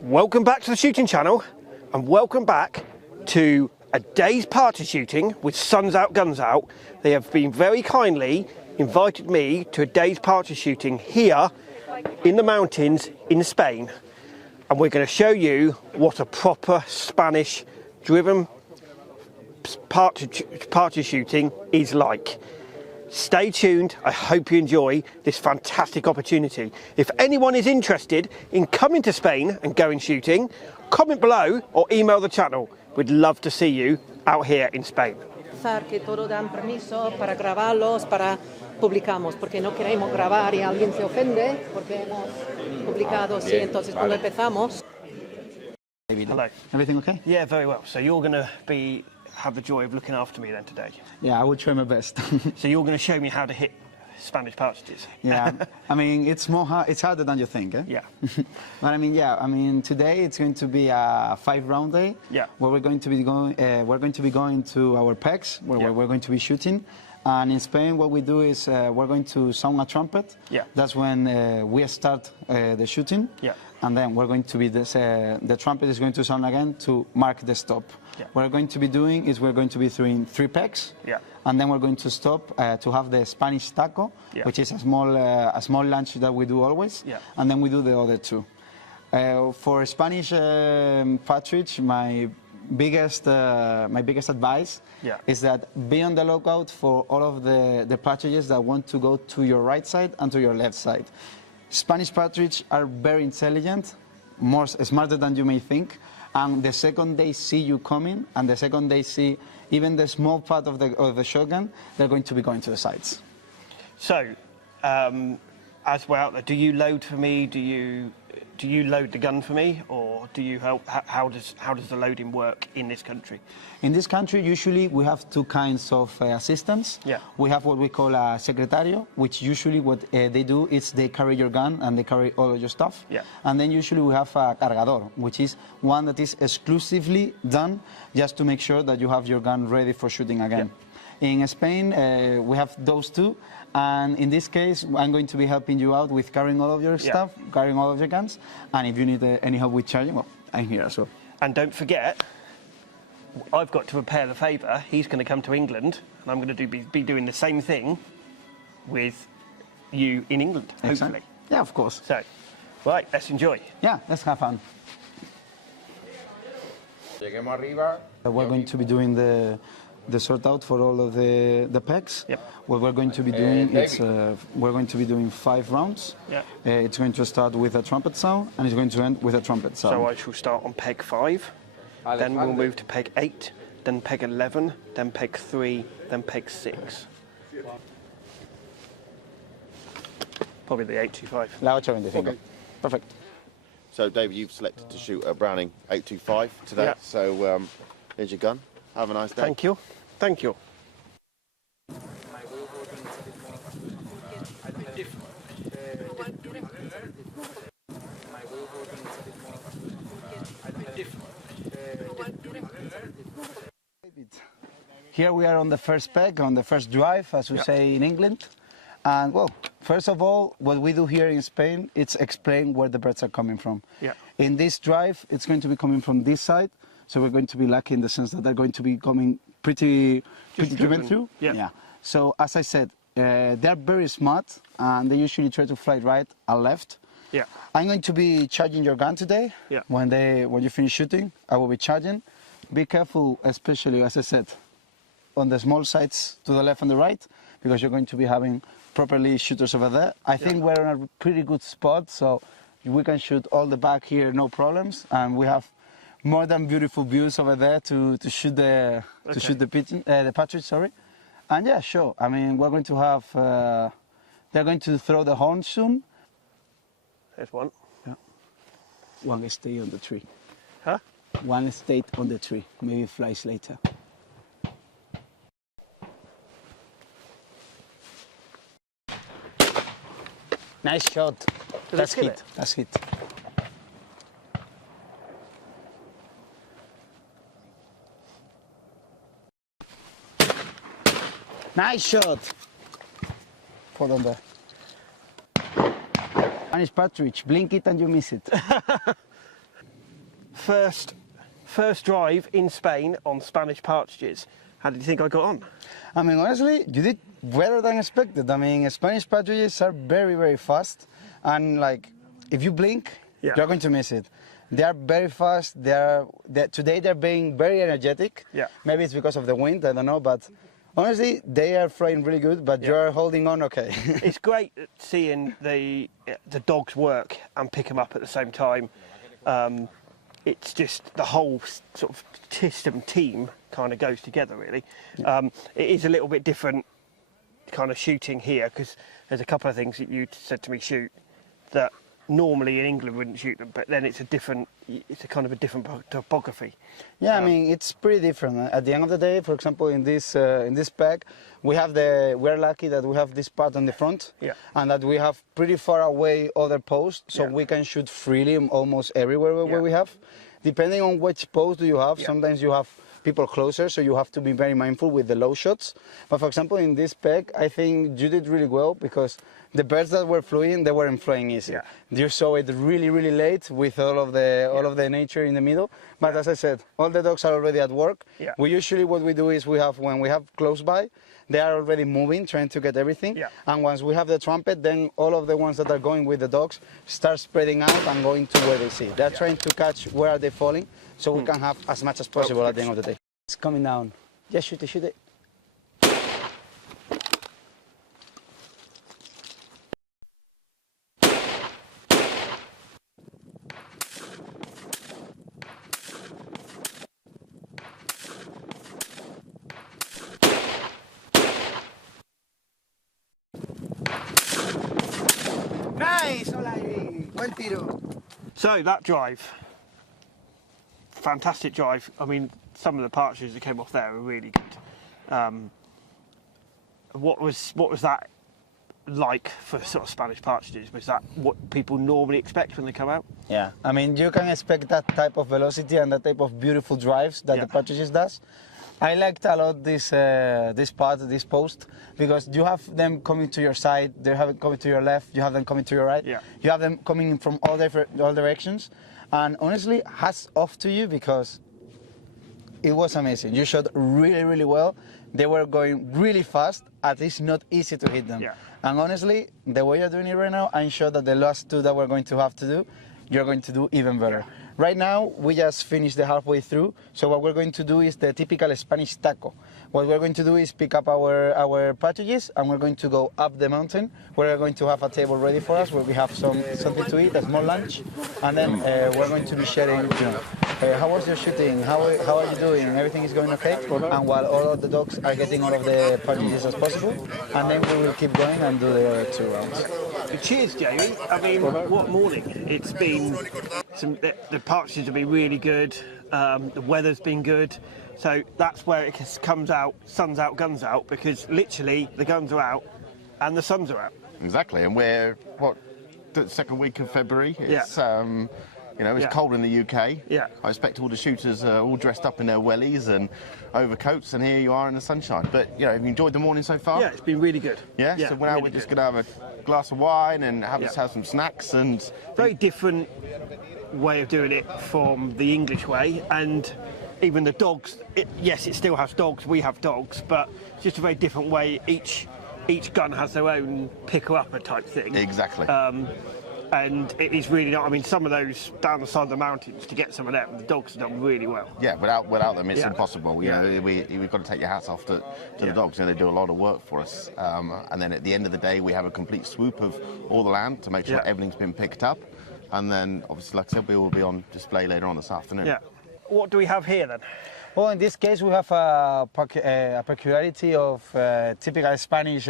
Welcome back to the shooting channel, and welcome back to a day's party shooting with Suns Out Guns Out. They have been very kindly invited me to a day's party shooting here in the mountains in Spain, and we're going to show you what a proper Spanish driven party shooting is like. Stay tuned. I hope you enjoy this fantastic opportunity. If anyone is interested in coming to Spain and going shooting, comment below or email the channel. We'd love to see you out here in Spain. Que todo dan permiso para grabarlos, para publicamos, porque no queremos grabar y alguien se ofende porque hemos publicado, sí, entonces cuando empezamos. Hello. Everything okay? Yeah, very well. So you're going to have the joy of looking after me then today. Yeah, I will try my best. So you're going to show me how to hit Spanish partridges. Yeah, I mean it's harder than you think, eh? Yeah. But I mean today it's going to be a 5-round day. Yeah. Where we're going to be going to our pegs where we're going to be shooting. And in Spain, what we do is we're going to sound a trumpet. Yeah. That's when we start the shooting. Yeah. And then we're going to be the trumpet is going to sound again to mark the stop. Yeah. What we're going to be doing is we're going to be throwing 3 pegs. Yeah. And then we're going to stop to have the Spanish taco, yeah. which is a small lunch that we do always. Yeah. And then we do the other 2. For Spanish partridge, my biggest advice is that be on the lookout for all of the partridges that want to go to your right side and to your left side. Spanish partridge are very intelligent, smarter than you may think, and the second they see you coming, and the second they see even the small part of the shotgun, they're going to be going to the sides. So, as we're out there, do you load for me? Do you load the gun for me, or do you help? How does the loading work in this country? In this country, usually we have 2 kinds of assistants. Yeah. We have what we call a secretario, which usually what they do is they carry your gun and they carry all of your stuff. Yeah. And then usually we have a cargador, which is one that is exclusively done just to make sure that you have your gun ready for shooting again. Yeah. In Spain, we have those 2. And in this case, I'm going to be helping you out with carrying all of your stuff, carrying all of your guns. And if you need any help with charging, well, I'm here as well. And don't forget, I've got to repair the favour. He's going to come to England, and I'm going to be doing the same thing with you in England, hopefully. Exactly. Yeah, of course. So, right, let's enjoy. Yeah, let's have fun. We're going to be doing the sort out for all of the pegs. Yep. What we're going to be doing is we're going to be doing 5 rounds. Yeah. It's going to start with a trumpet sound and it's going to end with a trumpet sound. So I shall start on peg 5, then we'll move to peg 8, then peg 11, then peg 3, then peg 6. Probably the 825. La 825. Okay. Perfect. So David, you've selected to shoot a Browning 825 today. Yeah. So here's your gun. Have a nice day. Thank you. Thank you. Here we are on the first peg, on the first drive, as we say in England. And well, first of all, what we do here in Spain, it's explain where the birds are coming from. Yeah. In this drive, it's going to be coming from this side. So we're going to be lucky in the sense that they're going to be coming pretty driven through. Yeah. So as I said, they're very smart and they usually try to fly right and left. Yeah. I'm going to be charging your gun today. Yeah. When you finish shooting, I will be charging. Be careful, especially as I said, on the small sides to the left and the right, because you're going to be having properly shooters over there. I think we're in a pretty good spot, so we can shoot all the back here, no problems, and we have more than beautiful views over there to shoot the partridge. Sorry, and yeah, sure. I mean, we're going to have. They're going to throw the horn soon. There's one. Yeah. One stay on the tree. Huh? One stayed on the tree. Maybe it flies later. Nice shot. That's hit. That's hit. Nice shot. Put on there. Spanish partridge. Blink it and you miss it. first drive in Spain on Spanish partridges. How did you think I got on? I mean, honestly, you did better than expected. I mean, Spanish partridges are very, very fast, and like, if you blink, Yeah. you're going to miss it. They are very fast. Today they're being very energetic. Yeah. Maybe it's because of the wind, I don't know, but honestly, they are flying really good, but you're holding on okay. It's great seeing the dogs work and pick them up at the same time. It's just the whole sort of system team kind of goes together, really. It is a little bit different kind of shooting here, because there's a couple of things that you said to me shoot that normally in England wouldn't shoot them, but then it's a kind of a different topography. Yeah, I mean, it's pretty different. At the end of the day, for example, in this pack, we're lucky that we have this part on the front, and that we have pretty far away other posts, so we can shoot freely almost everywhere where we have. Depending on which post do you have, sometimes you have people closer, so you have to be very mindful with the low shots. But for example, in this pack, I think you did really well, because the birds that were flying, they weren't flying easy. You saw it really, really late with all of the nature in the middle. But as I said, all the dogs are already at work. We usually, what we do is when we have close by, they are already moving, trying to get everything. And once we have the trumpet, then all of the ones that are going with the dogs start spreading out and going to where they see. They're trying to catch where are they falling, so we can have as much as possible at the end of the day. It's coming down. Just shoot it, shoot it. Nice, Olay. Buen tiro. So that drive, fantastic drive. I mean, some of the partridges that came off there were really good. What was that like for sort of Spanish partridges? Was that what people normally expect when they come out? Yeah, I mean, you can expect that type of velocity and that type of beautiful drives that the partridges does. I liked a lot this post, because you have them coming to your side, they have coming to your left, you have them coming to your right, you have them coming in from all directions, and honestly, hats off to you, because it was amazing. You shot really, really well. They were going really fast. At least not easy to hit them. And honestly, the way you're doing it right now, I'm sure that the last two that we're going to have to do, you're going to do even better. Right now, we just finished the halfway through, so what we're going to do is the typical Spanish taco. What we're going to do is pick up our partridges, and we're going to go up the mountain, where we're going to have a table ready for us, where we have something to eat, a small lunch, and then we're going to be sharing, how was your shooting, how are you doing, everything is going okay, and while all of the dogs are getting all of the partridges as possible, and then we will keep going and do the other 2 rounds. Cheers, Jamie. I mean, what morning? It's been the partridges have been really good. The weather's been good, so that's where it comes out. Sun's out, guns out, because literally the guns are out and the suns are out. Exactly, and we're the second week of February. It's it's cold in the UK. I expect all the shooters are all dressed up in their wellies and overcoats, and here you are in the sunshine. But have you enjoyed the morning so far? Yeah, it's been really good. Yeah, so now we're just going to have a glass of wine and have some snacks, and very different way of doing it from the English way. And even the dogs, yes, it still has dogs, we have dogs, but it's just a very different way. Each gun has their own picker-upper type thing. Exactly. And it is really not. I mean, some of those down the side of the mountains, to get some of them, the dogs have done really well. Yeah, without them, it's impossible. We've got to take your hats off to the dogs. They do a lot of work for us. And then at the end of the day, we have a complete swoop of all the land to make sure everything's been picked up. And then, obviously, like I said, we will be on display later on this afternoon. Yeah. What do we have here then? Well, in this case, we have a peculiarity of typical Spanish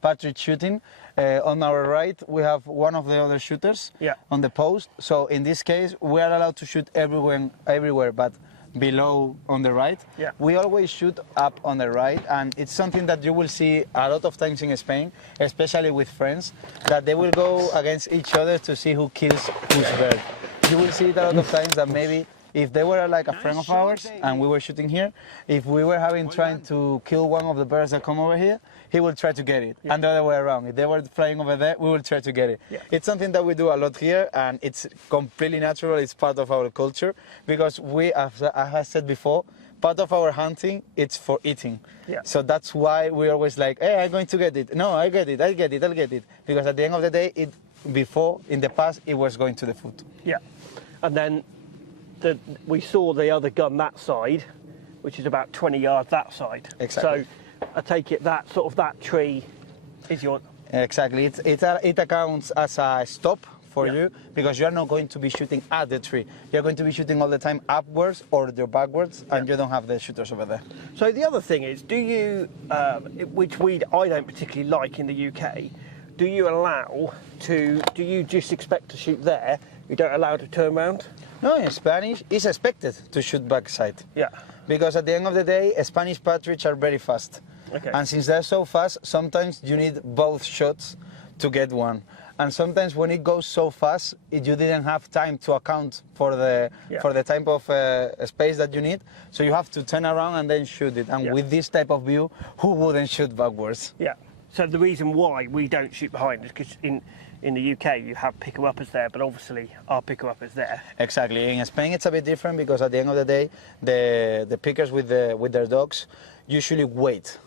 partridge shooting. On our right, we have one of the other shooters on the post. So in this case, we are allowed to shoot everywhere, but below on the right. We always shoot up on the right, and it's something that you will see a lot of times in Spain, especially with friends, that they will go against each other to see who kills whose bird. You will see it a lot of times that maybe if they were like a friend of ours and we were shooting here, if we were trying to kill one of the birds that come over here, he will try to get it, and the other way around. If they were flying over there, we will try to get it. It's something that we do a lot here, and it's completely natural. It's part of our culture, because we, as I have said before, part of our hunting, it's for eating. So that's why we always like, hey, I'm going to get it. No, I get it, I'll get it. Because at the end of the day, in the past, it was going to the food. Yeah. And then we saw the other gun that side, which is about 20 yards that side. Exactly. So I take it that sort of that tree is your... Exactly. It accounts as a stop for you, because you are not going to be shooting at the tree. You're going to be shooting all the time upwards or backwards, and you don't have the shooters over there. So the other thing is, do you, which I don't particularly like in the UK, do you just expect to shoot there? You don't allow to turn around? No, in Spanish, it's expected to shoot backside. Yeah. Because at the end of the day, Spanish partridge are very fast. Okay. And since they're so fast, sometimes you need both shots to get one. And sometimes when it goes so fast, you didn't have time to account for the type of space that you need. So you have to turn around and then shoot it. And with this type of view, who wouldn't shoot backwards? Yeah. So the reason why we don't shoot behind is because in the UK you have picker-uppers there, but obviously our picker-uppers there. Exactly. In Spain it's a bit different, because at the end of the day, the pickers with their dogs usually wait.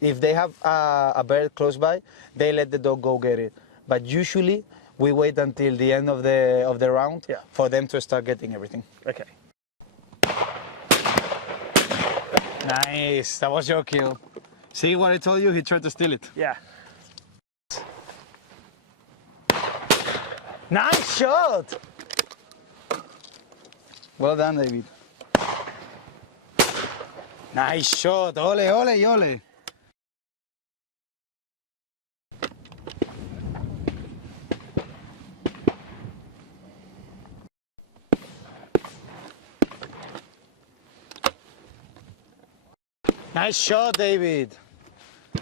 If they have a bird close by, they let the dog go get it. But usually we wait until the end of the round for them to start getting everything. Okay. Nice. That was your kill. See what I told you? He tried to steal it. Yeah. Nice shot! Well done, David. Nice shot. Ole, ole, ole. Nice shot, David.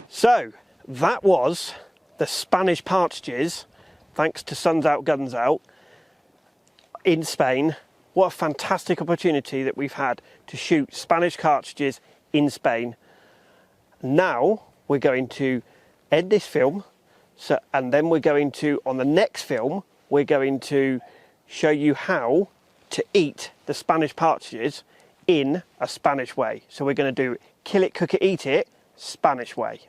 So that was the Spanish partridges, thanks to Suns Out Guns Out in Spain. What a fantastic opportunity that we've had to shoot Spanish partridges in Spain. Now we're going to end this film, and then we're going to, on the next film, we're going to show you how to eat the Spanish partridges in a Spanish way. So we're going to do kill it, cook it, eat it, Spanish way.